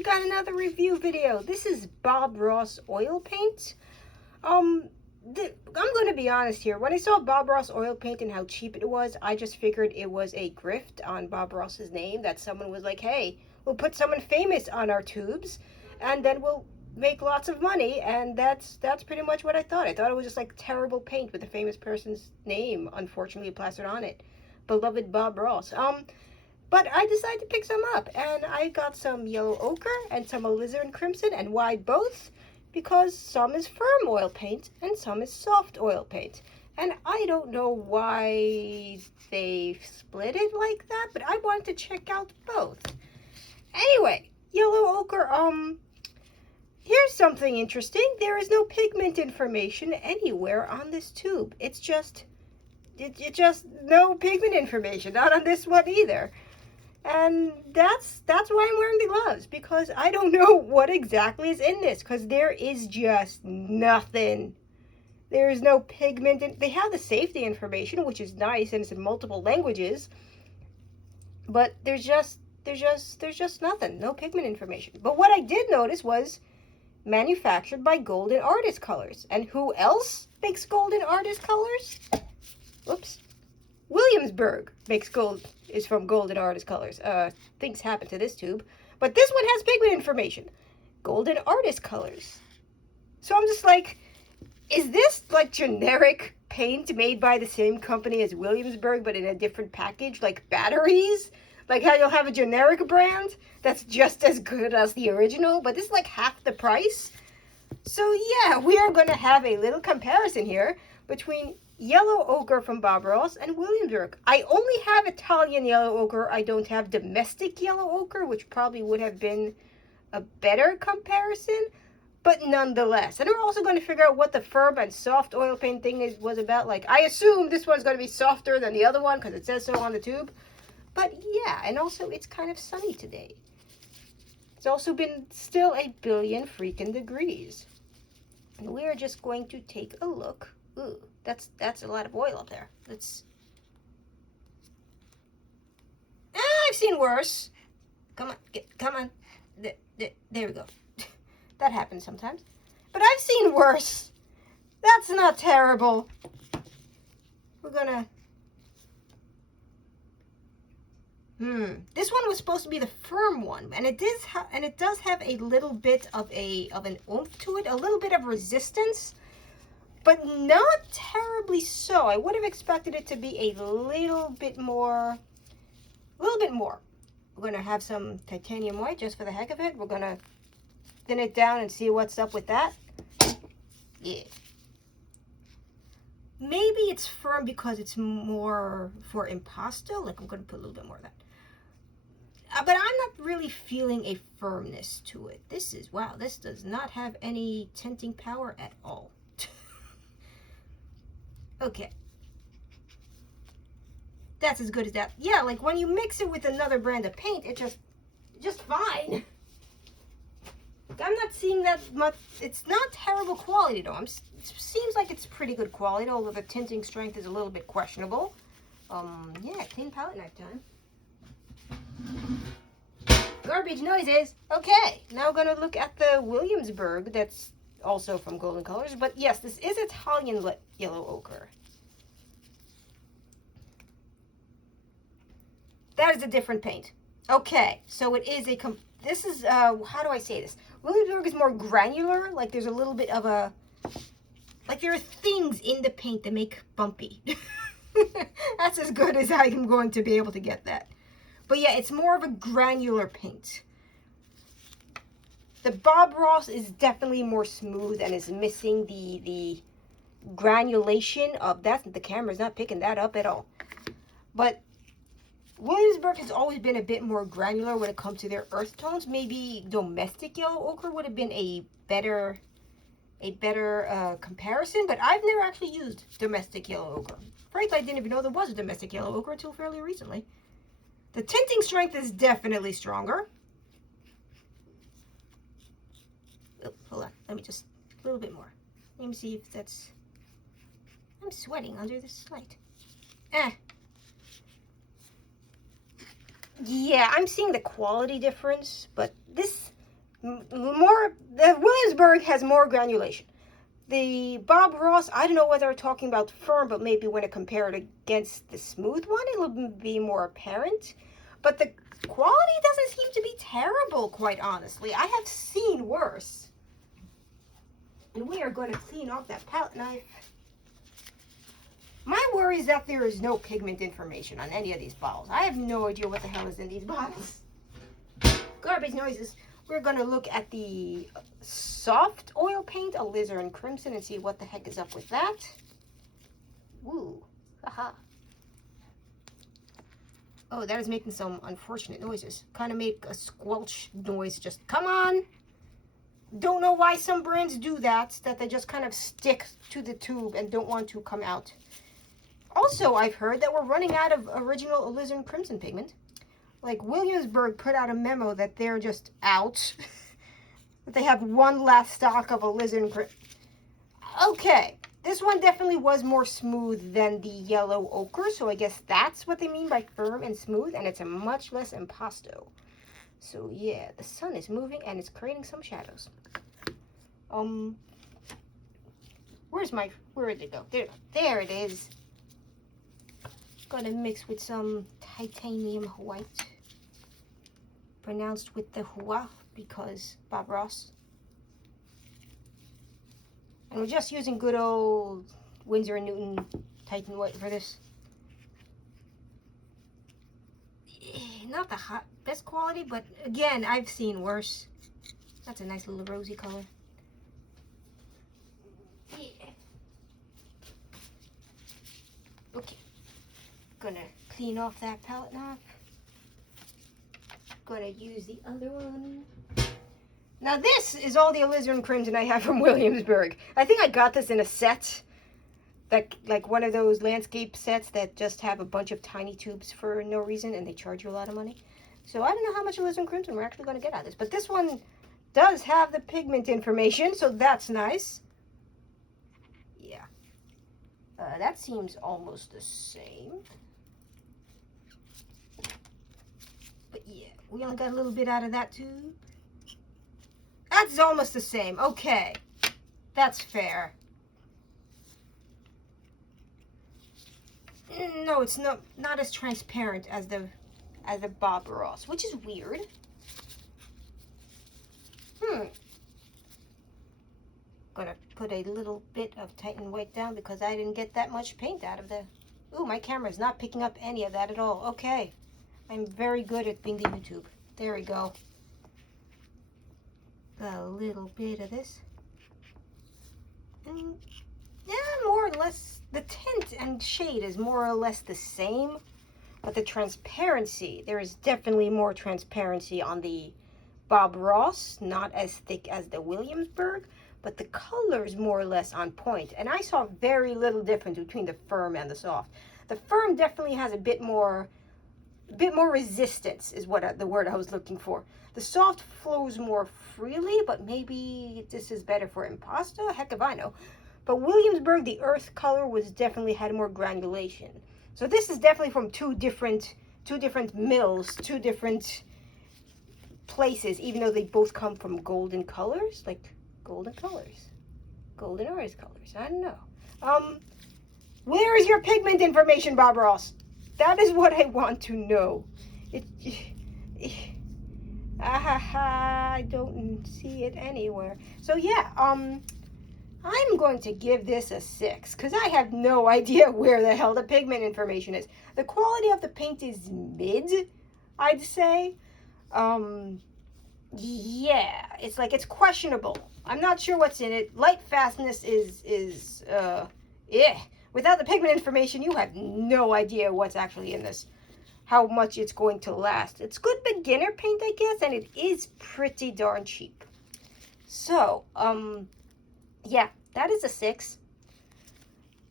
we got another review video. This is Bob Ross oil paint. I'm going to be honest here. When I saw Bob Ross oil paint and how cheap it was, I just figured it was a grift on Bob Ross's name, that someone was like, hey, we'll put someone famous on our tubes and then we'll make lots of money. And that's pretty much what I thought. I thought it was just like terrible paint with a famous person's name unfortunately plastered on it. Beloved Bob Ross. But I decided to pick some up, and I got some yellow ochre and some alizarin crimson. And why both? Because some is firm oil paint and some is soft oil paint. And I don't know why they split it like that, but I wanted to check out both. Anyway, yellow ochre, here's something interesting. There is no pigment information anywhere on this tube. It's just no pigment information, not on this one either. And that's why I'm wearing the gloves, because I don't know what exactly is in this, because there is just nothing. There is no pigment. They have the safety information, which is nice, and it's in multiple languages, but there's just nothing. No pigment information. But what I did notice was manufactured by Golden Artist Colors. And who else makes Golden Artist Colors? Whoops. Williamsburg is from Golden Artist Colors. Things happen to this tube. But this one has pigment information. Golden Artist Colors. So I'm just like, is this like generic paint made by the same company as Williamsburg, but in a different package, like batteries? Like how you'll have a generic brand that's just as good as the original, but this is like half the price. So yeah, we are going to have a little comparison here between yellow ochre from Bob Ross and Williamsburg. I only have Italian yellow ochre. I don't have domestic yellow ochre, which probably would have been a better comparison, but nonetheless. And we're also going to figure out what the firm and soft oil paint thing was about. Like, I assume this one's going to be softer than the other one because it says so on the tube. But yeah, and also it's kind of sunny today. It's also been still a billion freaking degrees. And we're just going to take a look. Ooh, that's a lot of oil up there. I've seen worse. Come on. There we go. That happens sometimes. But I've seen worse. That's not terrible. We're gonna... This one was supposed to be the firm one, and it does have a little bit of an oomph to it, a little bit of resistance, but not terribly so. I would have expected it to be a little bit more. We're going to have some titanium white just for the heck of it. We're going to thin it down and see what's up with that. Yeah. Maybe it's firm because it's more for impasto. Like, I'm going to put a little bit more of that. But I'm not really feeling a firmness to it. Wow, this does not have any tinting power at all. Okay. That's as good as that. Yeah, like when you mix it with another brand of paint, it just fine. I'm not seeing that much. It's not terrible quality though. It seems like it's pretty good quality, although the tinting strength is a little bit questionable. Yeah, clean palette knife time. Garbage noises. Okay, now we're gonna look at the Williamsburg. That's also from Golden Colors, but yes, this is Italian yellow ochre. That is a different paint. Okay, so it is this is, how do I say this? Williamsburg is more granular, like there's a little bit of a, like there are things in the paint that make bumpy. That's as good as I'm going to be able to get that. But yeah, it's more of a granular paint. The Bob Ross is definitely more smooth and is missing the granulation of that. The camera's not picking that up at all. But Williamsburg has always been a bit more granular when it comes to their earth tones. Maybe domestic yellow ochre would have been a better comparison, but I've never actually used domestic yellow ochre. Frankly, I didn't even know there was a domestic yellow ochre until fairly recently. The tinting strength is definitely stronger. Oh, hold on. Let me just a little bit more. Let me see if that's... I'm sweating under this light. Yeah, I'm seeing the quality difference, but this The Williamsburg has more granulation. The Bob Ross, I don't know whether we're talking about firm, but maybe when I compare it against the smooth one, it'll be more apparent. But the quality doesn't seem to be terrible, quite honestly. I have seen worse. And we are going to clean off that palette knife. My worry is that there is no pigment information on any of these bottles. I have no idea what the hell is in these bottles. Garbage noises. We're going to look at the soft oil paint, alizarin crimson, and see what the heck is up with that. Woo. Haha. Oh, that is making some unfortunate noises. Kind of make a squelch noise. Just, come on. Don't know why some brands do that they just kind of stick to the tube and don't want to come out. Also, I've heard that we're running out of original alizarin crimson pigment. Like, Williamsburg put out a memo that they're just out. That they have one last stock of alizarin crimson. Okay, this one definitely was more smooth than the yellow ochre, so I guess that's what they mean by firm and smooth, and it's a much less impasto. So yeah, the sun is moving and it's creating some shadows. Where did it go? There it is. Gonna mix with some titanium white. Pronounced with the hua because Bob Ross. And we're just using good old Winsor & Newton Titan white for this. Not the best quality, but again, I've seen worse. That's a nice little rosy color. Yeah. Okay. Gonna clean off that palette knife. Gonna use the other one. Now this is all the alizarin crimson I have from Williamsburg. I think I got this in a set. Like one of those landscape sets that just have a bunch of tiny tubes for no reason and they charge you a lot of money. So I don't know how much alizarin crimson we're actually going to get out of this. But this one does have the pigment information, so that's nice. Yeah. That seems almost the same. But yeah, we only got a little bit out of that tube. That's almost the same. Okay. That's fair. No, it's not as transparent as the Bob Ross, which is weird. Gonna put a little bit of Titan white down because I didn't get that much paint out of the... Ooh, my camera's not picking up any of that at all. Okay. I'm very good at being the YouTube. There we go. A little bit of this. And yeah, more or less, the tint and shade is more or less the same. But the transparency, there is definitely more transparency on the Bob Ross. Not as thick as the Williamsburg. But the color is more or less on point. And I saw very little difference between the firm and the soft. The firm definitely has a bit more resistance is what the word I was looking for. The soft flows more freely, but maybe this is better for impasto. Heck if I know. But Williamsburg, the earth color definitely had more granulation. So this is definitely from two different mills, two different places, even though they both come from golden colors, like golden colors, golden earth colors. I don't know. Where is your pigment information, Bob Ross? That is what I want to know. I don't see it anywhere. So yeah, I'm going to give this a 6 because I have no idea where the hell the pigment information is. The quality of the paint is mid, I'd say. Yeah, it's questionable. I'm not sure what's in it. Light fastness is without the pigment information, you have no idea what's actually in this, how much it's going to last. It's good beginner paint, I guess, and it is pretty darn cheap. So, yeah, that is a 6.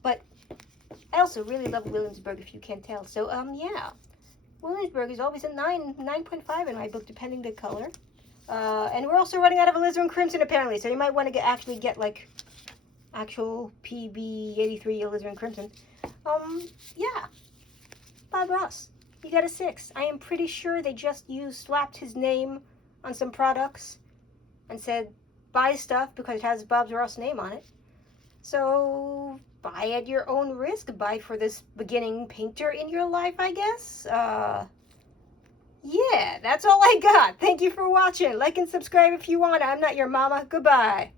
But I also really love Williamsburg, if you can't tell. So, yeah, Williamsburg is always a 9.5 in my book, depending the color. And we're also running out of alizarin crimson, apparently, so you might want to actually get, like, actual PB83 alizarin crimson. Yeah, Bob Ross, you got a 6. I am pretty sure they just slapped his name on some products and said buy stuff because it has Bob Ross' name on it. So buy at your own risk. Buy for this beginning painter in your life, I guess. Yeah, that's all I got. Thank you for watching. Like and subscribe if you want. I'm not your mama. Goodbye.